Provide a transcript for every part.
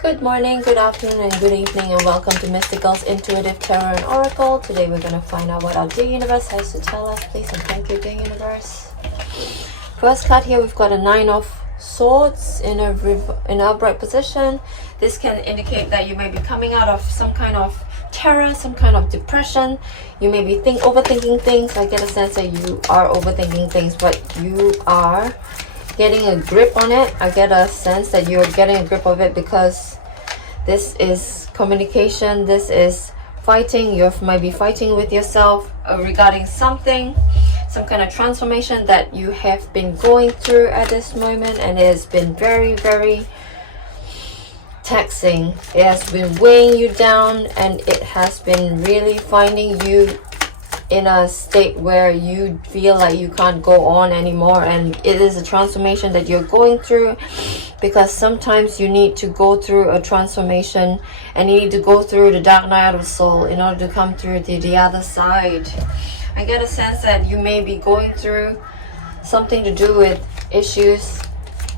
Good morning, good afternoon, and good evening, and welcome to Mystical's Intuitive Tarot and Oracle. Today we're going to find out what our dear universe has to tell us, please, and thank you, dear universe. First card here, we've got a Nine of Swords in an upright position. This can indicate that you may be coming out of some kind of terror, some kind of depression. You may be overthinking things. I get a sense that you are overthinking things, but you are getting a grip on it. I get a sense that you're getting a grip of it because this is communication. This is fighting. You might be fighting with yourself regarding something, some kind of transformation that you have been going through at this moment, and it has been very, very taxing. It has been weighing you down, and it has been really finding you in a state where you feel like you can't go on anymore. And it is a transformation that you're going through, because sometimes you need to go through a transformation and you need to go through the dark night of the soul in order to come through to the other side. I get a sense that you may be going through something to do with issues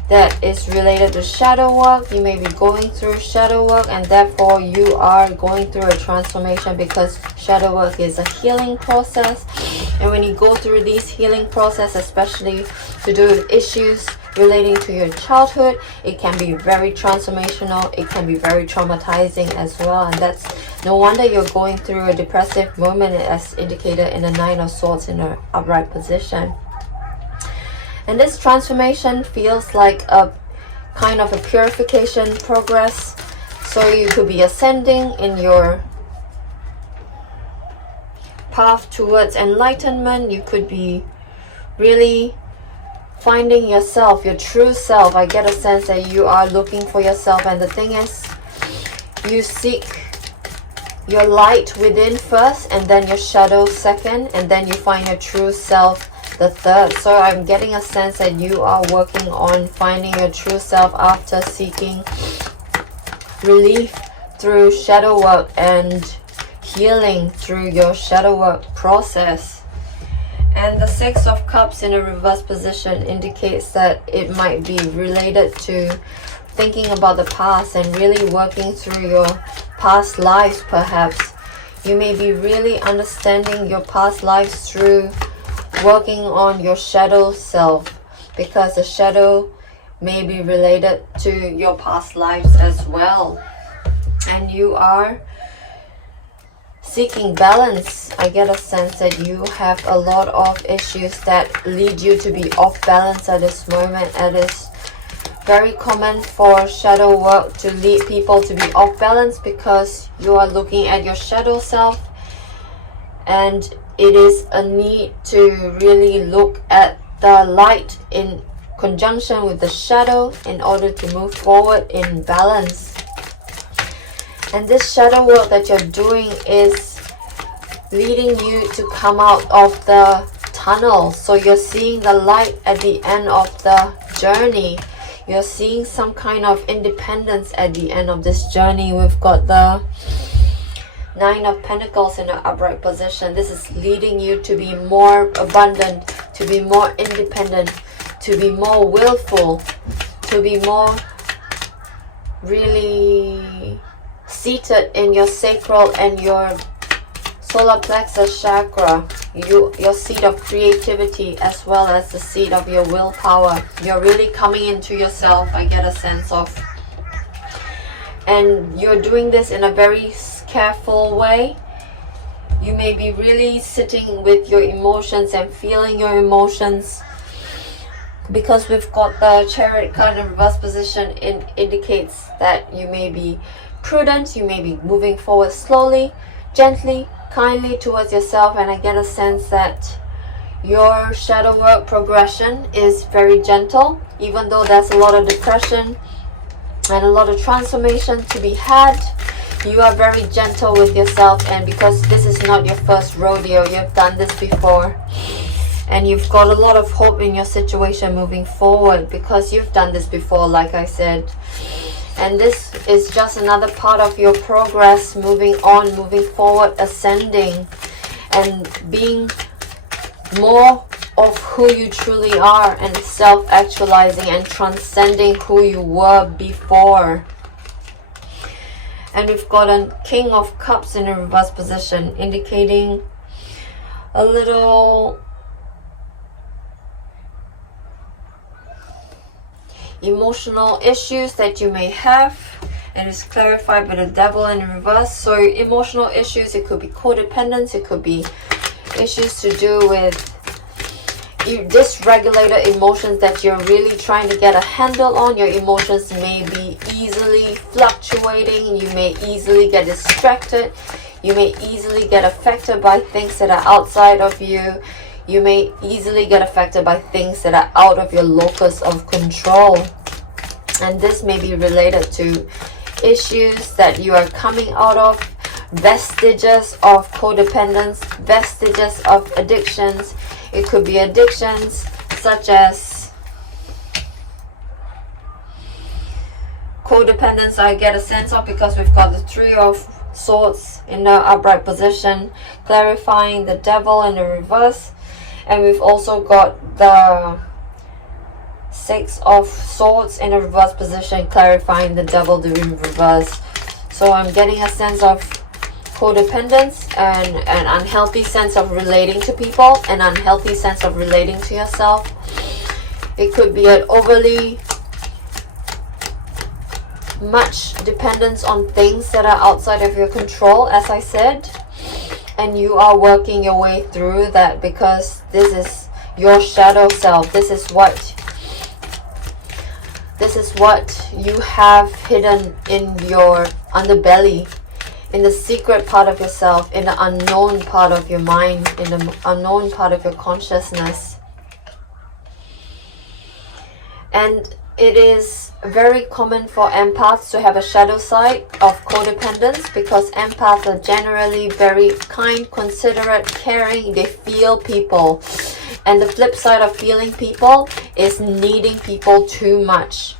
that is related to shadow work. You may be going through shadow work, and therefore you are going through a transformation, because shadow work is a healing process. And when you go through these healing process, especially to do with issues relating to your childhood, it can be very transformational. It can be very traumatizing as well, and that's no wonder you're going through a depressive moment, as indicated in the Nine of Swords in an upright position. And this transformation feels like a kind of a purification progress. So you could be ascending in your path towards enlightenment. You could be really finding yourself, your true self. I get a sense that you are looking for yourself. And the thing is, you seek your light within first, and then your shadow second, and then you find your true self the third. So I'm getting a sense that you are working on finding your true self after seeking relief through shadow work and healing through your shadow work process. And the Six of Cups in a reverse position indicates that it might be related to thinking about the past and really working through your past lives. Perhaps you may be really understanding your past lives through working on your shadow self, because the shadow may be related to your past lives as well. And you are seeking balance. I get a sense that you have a lot of issues that lead you to be off balance at this moment. It is very common for shadow work to lead people to be off balance, because you are looking at your shadow self, and it is a need to really look at the light in conjunction with the shadow in order to move forward in balance. And this shadow work that you're doing is leading you to come out of the tunnel. So you're seeing the light at the end of the journey. You're seeing some kind of independence at the end of this journey. We've got the Nine of Pentacles in an upright position. This is leading you to be more abundant, to be more independent, to be more willful, to be more really seated in your sacral and your solar plexus chakra, your seat of creativity, as well as the seat of your willpower. You're really coming into yourself, I get a sense of. And you're doing this in a very careful way. You may be really sitting with your emotions and feeling your emotions, because we've got the Chariot card in reverse position. It indicates that you may be prudent, you may be moving forward slowly, gently, kindly towards yourself. And I get a sense that your shadow work progression is very gentle, even though there's a lot of depression and a lot of transformation to be had. You are very gentle with yourself, and because this is not your first rodeo, you've done this before, and you've got a lot of hope in your situation moving forward, because you've done this before, like I said. And this is just another part of your progress, moving on, moving forward, ascending, and being more of who you truly are, and self-actualizing and transcending who you were before. And we've got a King of Cups in a reverse position, indicating a little emotional issues that you may have. And it's clarified by the Devil in reverse. So emotional issues, it could be codependence, it could be issues to do with dysregulated emotions that you're really trying to get a handle on. Your emotions may be easily fluctuating. You may easily get distracted. You may easily get affected by things that are outside of you. You may easily get affected by things that are out of your locus of control. And this may be related to issues that you are coming out of, vestiges of codependence, vestiges of addictions. It could be addictions such as codependence, I get a sense of, because we've got the Three of Swords in the upright position, clarifying the Devil in the reverse. And we've also got the Six of Swords in a reverse position, clarifying the Devil in reverse. So I'm getting a sense of codependence and an unhealthy sense of relating to people, an unhealthy sense of relating to yourself. It could be an overly much dependence on things that are outside of your control, as I said. And you are working your way through that, because this is your shadow self. This is what you have hidden in your underbelly, in the secret part of yourself, in the unknown part of your mind, in the unknown part of your consciousness. And it is very common for empaths to have a shadow side of codependence, because empaths are generally very kind, considerate, caring. They feel people. And the flip side of feeling people is needing people too much.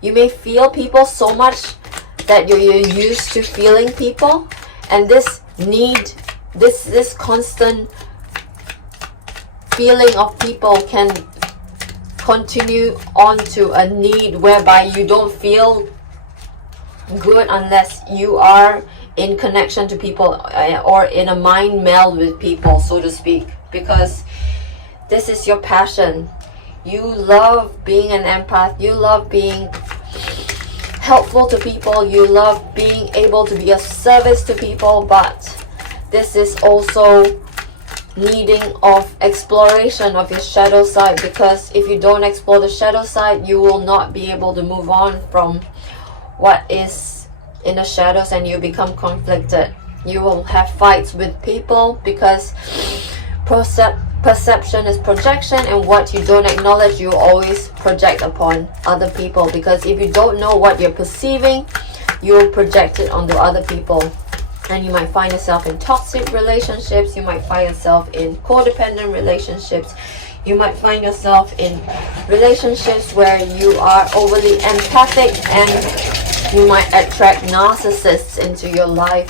You may feel people so much that you're used to feeling people, and this constant feeling of people can continue on to a need whereby you don't feel good unless you are in connection to people, or in a mind meld with people, so to speak, because this is your passion. You love being an empath. You love being helpful to people. You love being able to be of service to people, but this is also needing of exploration of your shadow side, because if you don't explore the shadow side, you will not be able to move on from what is in the shadows, and you become conflicted. You will have fights with people, because perception is projection, and what you don't acknowledge, you always project upon other people, because if you don't know what you're perceiving, you will project it onto other people. And you might find yourself in toxic relationships. You might find yourself in codependent relationships. You might find yourself in relationships where you are overly empathic, and you might attract narcissists into your life.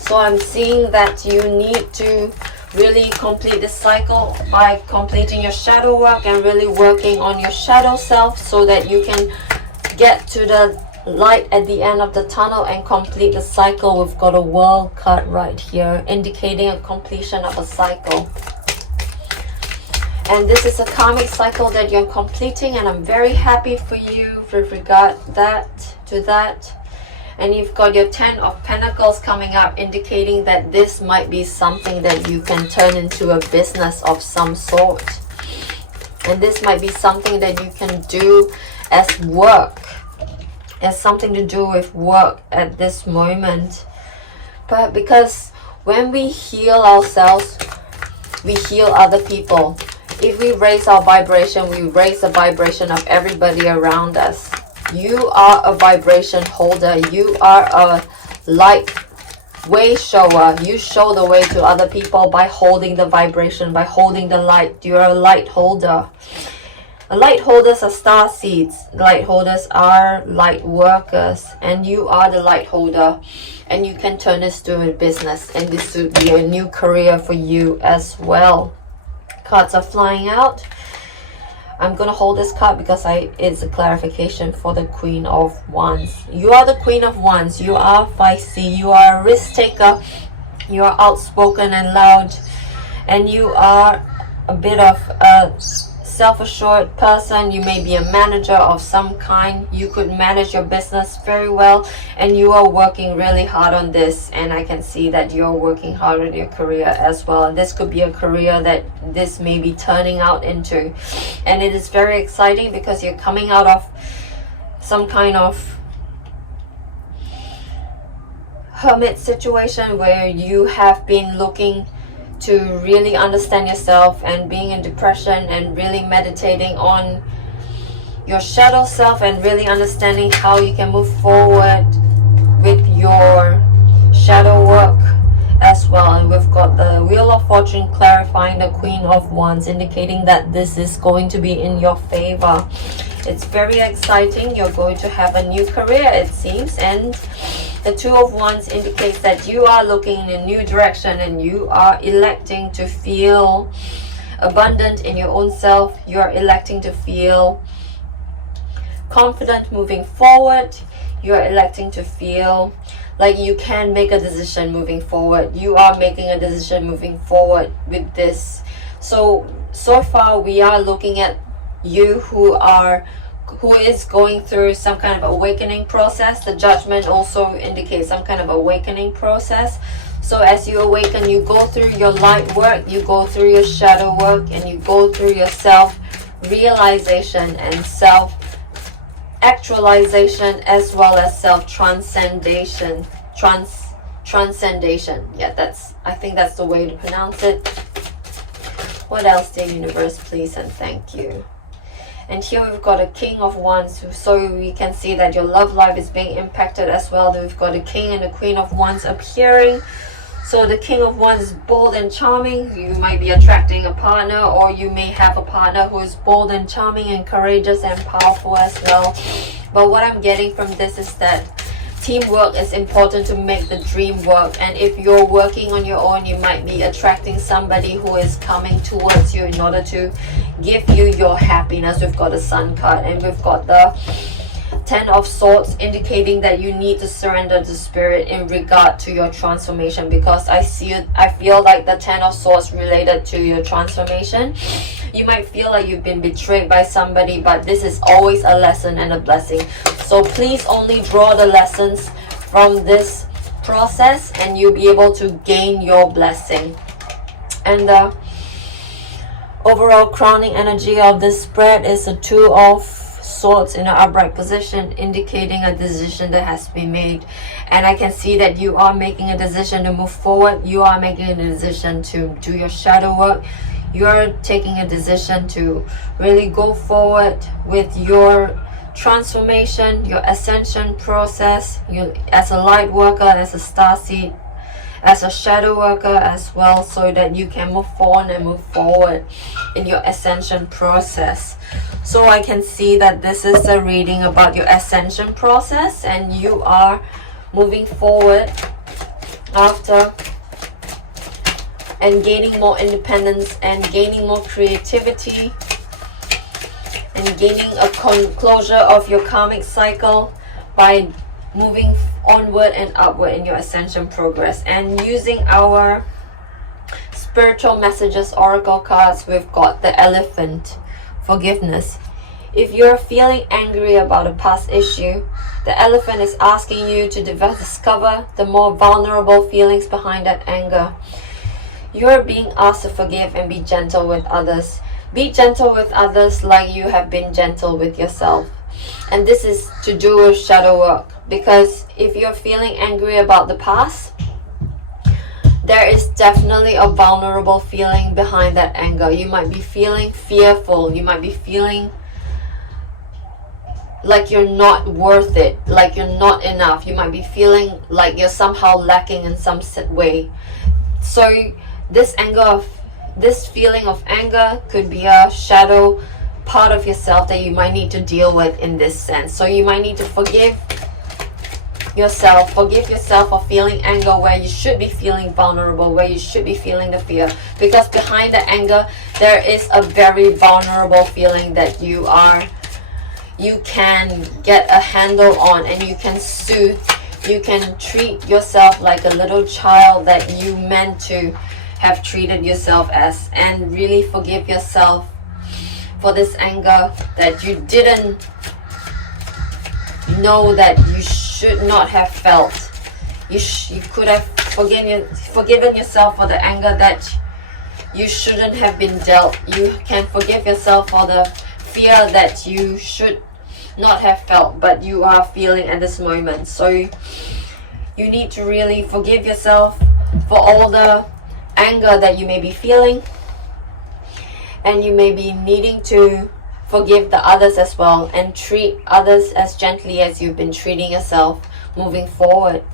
So I'm seeing that you need to really complete this cycle by completing your shadow work and really working on your shadow self, so that you can get to the light at the end of the tunnel and complete the cycle. We've got a world card right here, indicating a completion of a cycle. And this is a karmic cycle that you're completing, and I'm very happy for you with regard to that. And you've got your 10 of Pentacles coming up, indicating that this might be something that you can turn into a business of some sort. And this might be something that you can do as work, as something to do with work at this moment. But because when we heal ourselves, we heal other people. If we raise our vibration, we raise the vibration of everybody around us. You are a vibration holder. You are a light way shower. You show the way to other people by holding the vibration, by holding the light. You are a light holder. Light holders are star seeds. Light holders are light workers, and you are the light holder, and you can turn this to a business, and this would be a new career for you as well. Cards are flying out. I'm gonna hold this card because it's a clarification for the Queen of Wands. You are the Queen of Wands. You are feisty. You are a risk taker. You are outspoken and loud, and you are a bit of a self-assured person. You may be a manager of some kind. You could manage your business very well, and you are working really hard on this, and I can see that you're working hard on your career as well, and this could be a career that this may be turning out into, and it is very exciting because you're coming out of some kind of hermit situation where you have been looking to really understand yourself and being in depression, and really meditating on your shadow self and really understanding how you can move forward with your shadow work as well. And we've got the Wheel of Fortune clarifying the Queen of Wands, indicating that this is going to be in your favor. It's very exciting. You're going to have a new career, it seems, and the Two of Wands indicates that you are looking in a new direction, and you are electing to feel abundant in your own self. You're electing to feel confident moving forward. You're electing to feel like you can make a decision moving forward. You are making a decision moving forward with this. So far we are looking at you who is going through some kind of awakening process. The Judgment also indicates some kind of awakening process. So as you awaken, you go through your light work, you go through your shadow work, and you go through your self-realization and self-actualization, as well as self-transcendation. Transcendation. Yeah, I think that's the way to pronounce it. What else, dear universe, please and thank you. And here we've got a King of Wands, so we can see that your love life is being impacted as well. We've got a King and a Queen of Wands appearing. So the King of Wands is bold and charming. You might be attracting a partner, or you may have a partner who is bold and charming and courageous and powerful as well. But what I'm getting from this is that teamwork is important to make the dream work. And if you're working on your own, you might be attracting somebody who is coming towards you in order to give you your happiness. We've got a Sun card, and we've got the Ten of Swords, indicating that you need to surrender to spirit in regard to your transformation, because I feel like the Ten of Swords related to your transformation. You might feel like you've been betrayed by somebody, but this is always a lesson and a blessing. So please only draw the lessons from this process, and you'll be able to gain your blessing. And the overall crowning energy of this spread is a Two of Swords in an upright position, indicating a decision that has to be made. And I can see that you are making a decision to move forward. You are making a decision to do your shadow work. You're taking a decision to really go forward with your transformation, your ascension process. You, as a light worker, as a starseed, as a shadow worker as well, so that you can move on and move forward in your ascension process. So I can see that this is a reading about your ascension process, and you are moving forward after and gaining more independence and gaining more creativity and gaining a closure of your karmic cycle by moving onward and upward in your ascension progress. And using our spiritual messages oracle cards, we've got the Elephant, forgiveness. If you're feeling angry about a past issue, the Elephant is asking you to discover the more vulnerable feelings behind that anger. You're being asked to forgive and be gentle with others. Be gentle with others like you have been gentle with yourself. And this is to do with shadow work, because if you're feeling angry about the past, there is definitely a vulnerable feeling behind that anger. You might be feeling fearful. You might be feeling like you're not worth it, like you're not enough. You might be feeling like you're somehow lacking in some way. So this feeling of anger could be a shadow part of yourself that you might need to deal with in this sense. So you might need to forgive yourself for feeling anger where you should be feeling vulnerable, where you should be feeling the fear, because behind the anger there is a very vulnerable feeling that you can get a handle on, and you can soothe. You can treat yourself like a little child that you meant to have treated yourself as, and really forgive yourself for this anger that you didn't know that you should not have felt. You could have forgiven yourself for the anger that you shouldn't have been dealt. You can forgive yourself for the fear that you should not have felt, but you are feeling at this moment. So you need to really forgive yourself for all the anger that you may be feeling, and you may be needing to forgive the others as well, and treat others as gently as you've been treating yourself moving forward.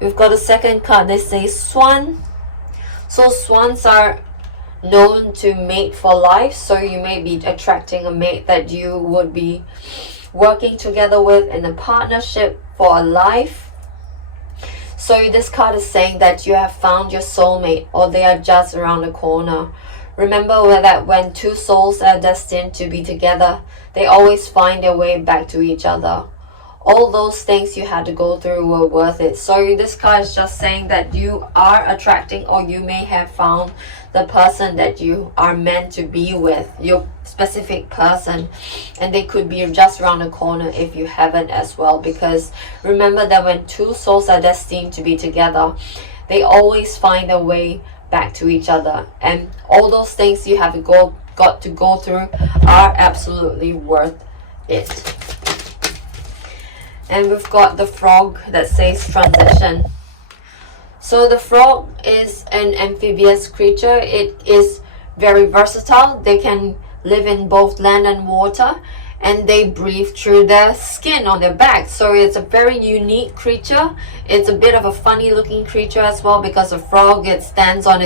We've got a second card that says Swan. So swans are known to mate for life, so you may be attracting a mate that you would be working together with in a partnership for a life. So this card is saying that you have found your soulmate, or they are just around the corner. Remember that when two souls are destined to be together, they always find their way back to each other. All those things you had to go through were worth it. So this card is just saying that you are attracting, or you may have found the person that you are meant to be with, your specific person, and they could be just around the corner if you haven't as well. Because remember that when two souls are destined to be together, they always find a way back to each other, and all those things you have got to go through are absolutely worth it. And we've got the frog that says transition. So the frog is an amphibious creature. It is very versatile. They can live in both land and water, and they breathe through their skin on their back. So it's a very unique creature. It's a bit of a funny looking creature as well, because a frog, it sits on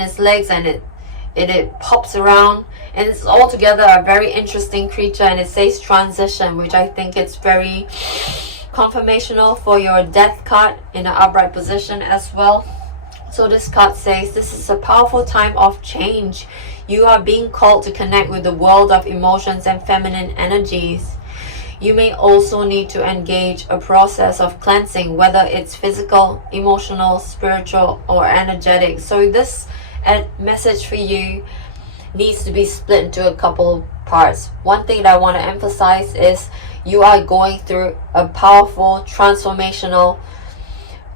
its legs, and it pops around, and it's altogether a very interesting creature. And it says transition, which I think it's very confirmational for your death card in an upright position as well. So this card says this is a powerful time of change. You are being called to connect with the world of emotions and feminine energies. You may also need to engage a process of cleansing, whether it's physical, emotional, spiritual, or energetic. So this message for you needs to be split into a couple parts. One thing that I want to emphasize is you are going through a powerful transformational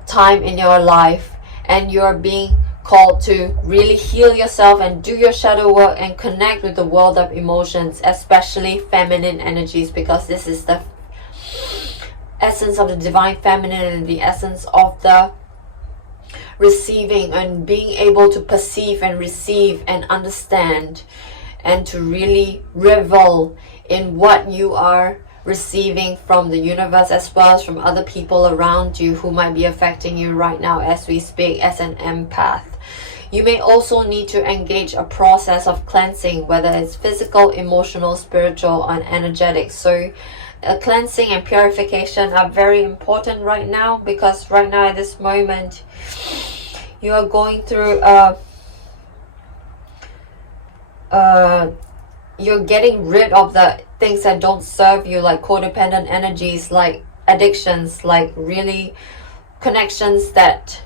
time in your life, and you're being called to really heal yourself and do your shadow work and connect with the world of emotions, especially feminine energies, because this is the essence of the divine feminine and the essence of the receiving, and being able to perceive and receive and understand, and to really revel in what you are receiving from the universe, as well as from other people around you who might be affecting you right now as we speak as an empath. You may also need to engage a process of cleansing, whether it's physical, emotional, spiritual, and energetic. So cleansing and purification are very important right now, because right now at this moment you are going through you're getting rid of the things that don't serve you, like codependent energies, like addictions, like really connections that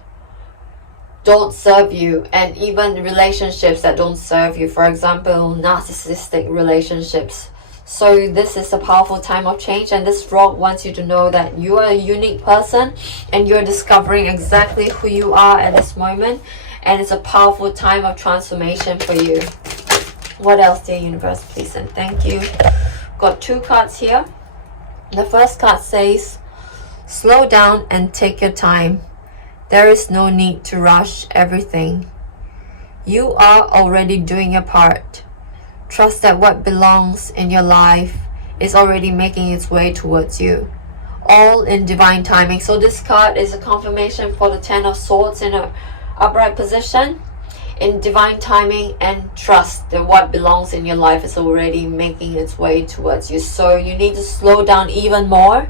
don't serve you, and even relationships that don't serve you, for example narcissistic relationships. So this is a powerful time of change, and this frog wants you to know that you are a unique person, and you're discovering exactly who you are at this moment, and it's a powerful time of transformation for you. What else, dear universe, please and thank you. Got two cards here. The first card says, slow down and take your time. There is no need to rush everything. You are already doing your part. Trust that what belongs in your life is already making its way towards you, all in divine timing. So this card is a confirmation for the Ten of Swords in an upright position, in divine timing, and trust that what belongs in your life is already making its way towards you. So you need to slow down even more.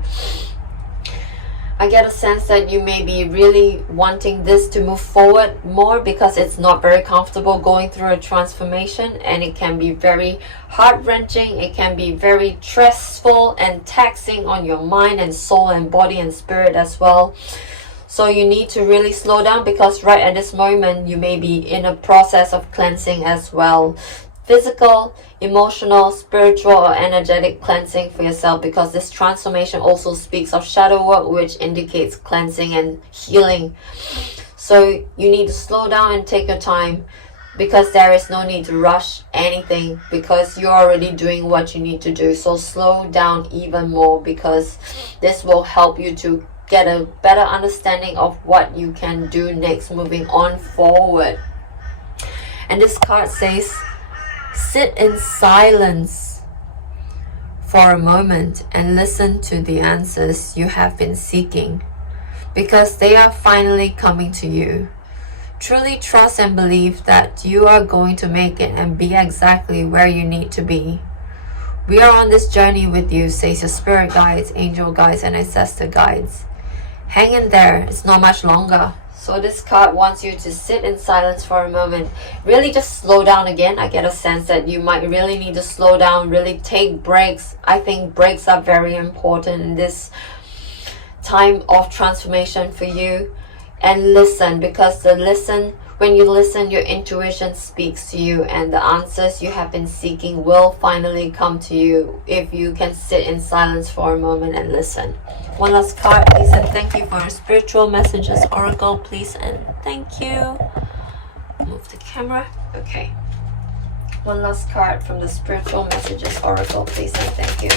I get a sense that you may be really wanting this to move forward more because it's not very comfortable going through a transformation, and it can be very heart-wrenching. It can be very stressful and taxing on your mind and soul and body and spirit as well. So you need to really slow down, because right at this moment you may be in a process of cleansing as well. Physical, emotional, spiritual, or energetic cleansing for yourself, because this transformation also speaks of shadow work, which indicates cleansing and healing. So you need to slow down and take your time, because there is no need to rush anything, because you're already doing what you need to do. So slow down even more, because this will help you to get a better understanding of what you can do next, moving on forward. And this card says, sit in silence for a moment and listen to the answers you have been seeking, because they are finally coming to you. Truly trust and believe that you are going to make it and be exactly where you need to be. We are on this journey with you, says your spirit guides, angel guides, and ancestor guides. Hang in there, it's not much longer. So this card wants you to sit in silence for a moment. Really just slow down again. I get a sense that you might really need to slow down, really take breaks. I think breaks are very important in this time of transformation for you. And listen, because when you listen, your intuition speaks to you, and the answers you have been seeking will finally come to you if you can sit in silence for a moment and listen. One last card, please, and thank you for your spiritual messages, Oracle, please, and thank you. Move the camera. Okay. One last card from the spiritual messages, Oracle, please, and thank you.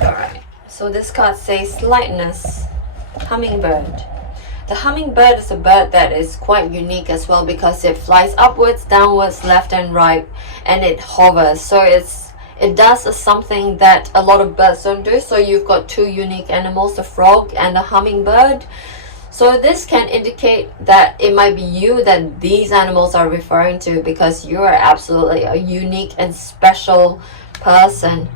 Alright. So this card says lightness. Hummingbird. The hummingbird is a bird that is quite unique as well, because it flies upwards, downwards, left and right, and it hovers. So it does something that a lot of birds don't do. So you've got two unique animals, the frog and the hummingbird. So this can indicate that it might be you that these animals are referring to, because you are absolutely a unique and special person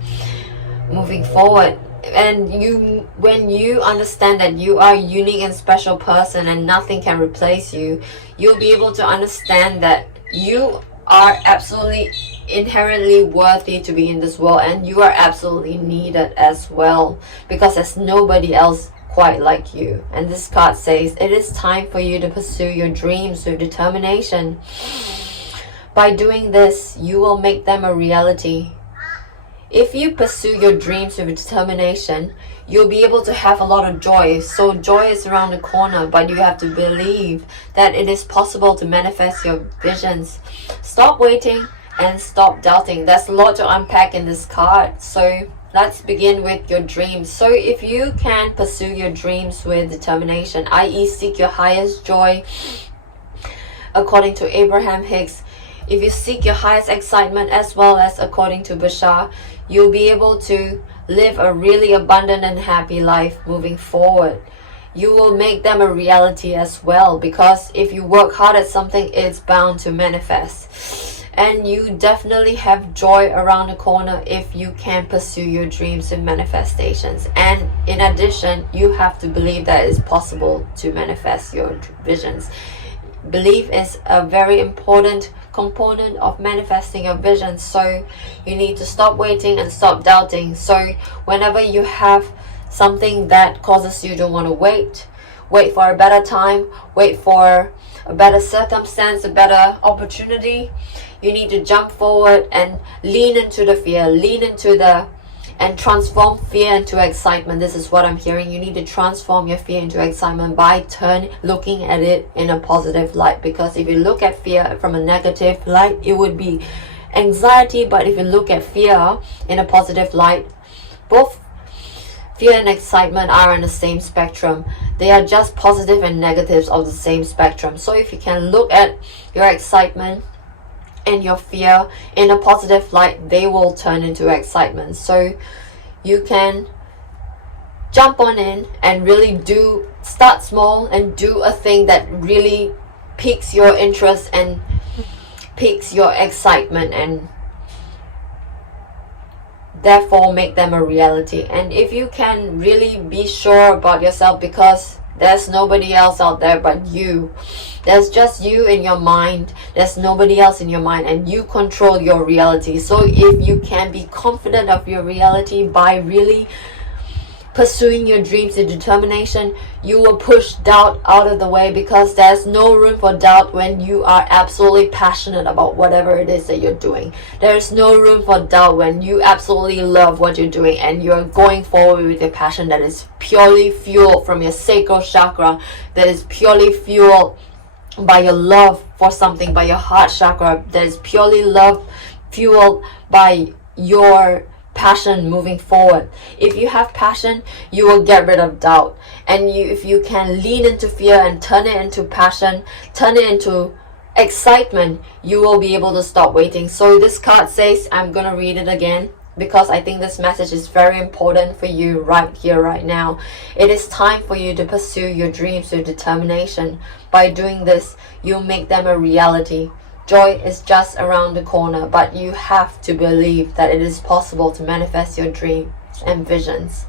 moving forward. And when you understand that you are a unique and special person and nothing can replace you, you'll be able to understand that you are absolutely inherently worthy to be in this world, and you are absolutely needed as well, because there's nobody else quite like you. And this card says it is time for you to pursue your dreams with determination. By doing this, you will make them a reality. If you pursue your dreams with determination, you'll be able to have a lot of joy. So joy is around the corner, but you have to believe that it is possible to manifest your visions. Stop waiting and stop doubting. There's a lot to unpack in this card. So let's begin with your dreams. So if you can pursue your dreams with determination, i.e. seek your highest joy, according to Abraham Hicks, if you seek your highest excitement, as well as according to Bashar, you'll be able to live a really abundant and happy life moving forward. You will make them a reality as well, because if you work hard at something, it's bound to manifest. And you definitely have joy around the corner if you can pursue your dreams and manifestations. And in addition, you have to believe that it's possible to manifest your visions. Belief is a very important component of manifesting your vision. So you need to stop waiting and stop doubting. So whenever you have something that causes you to want to wait for a better time, wait for a better circumstance, a better opportunity, you need to jump forward and lean into the fear, and transform fear into excitement. This is what I'm hearing. You need to transform your fear into excitement by looking at it in a positive light. Because if you look at fear from a negative light, it would be anxiety. But if you look at fear in a positive light, both fear and excitement are in the same spectrum. They are just positive and negatives of the same spectrum. So if you can look at your excitement and your fear in a positive light, they will turn into excitement. So you can jump on in and really start small and do a thing that really piques your interest and piques your excitement, and therefore make them a reality. And if you can really be sure about yourself, because there's nobody else out there but you. There's just you in your mind. There's nobody else in your mind, and you control your reality. So if you can be confident of your reality by really pursuing your dreams with determination, you will push doubt out of the way, because there's no room for doubt when you are absolutely passionate about whatever it is that you're doing. There's no room for doubt when you absolutely love what you're doing and you're going forward with your passion that is purely fueled from your sacral chakra, that is purely fueled by your love for something, by your heart chakra, that is purely love fueled by your passion moving forward. If you have passion, you will get rid of doubt. And if you can lean into fear and turn it into passion, turn it into excitement, you will be able to stop waiting. So this card says, I'm gonna read it again, because I think this message is very important for you right here, right now. It is time for you to pursue your dreams with determination. By doing this, you'll make them a reality. Joy is just around the corner, but you have to believe that it is possible to manifest your dreams and visions.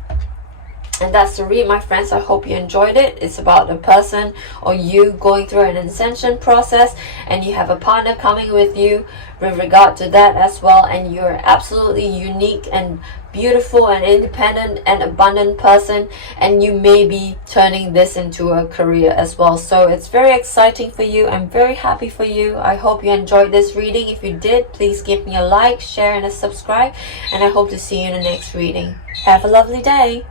And that's the read, my friends. I hope you enjoyed it. It's about a person or you going through an ascension process, and you have a partner coming with you with regard to that as well. And you're absolutely unique and beautiful and independent and abundant person, and you may be turning this into a career as well. So it's very exciting for you. I'm very happy for you. I hope you enjoyed this reading. If you did, please give me a like, share, and a subscribe, and I hope to see you in the next reading. Have a lovely day.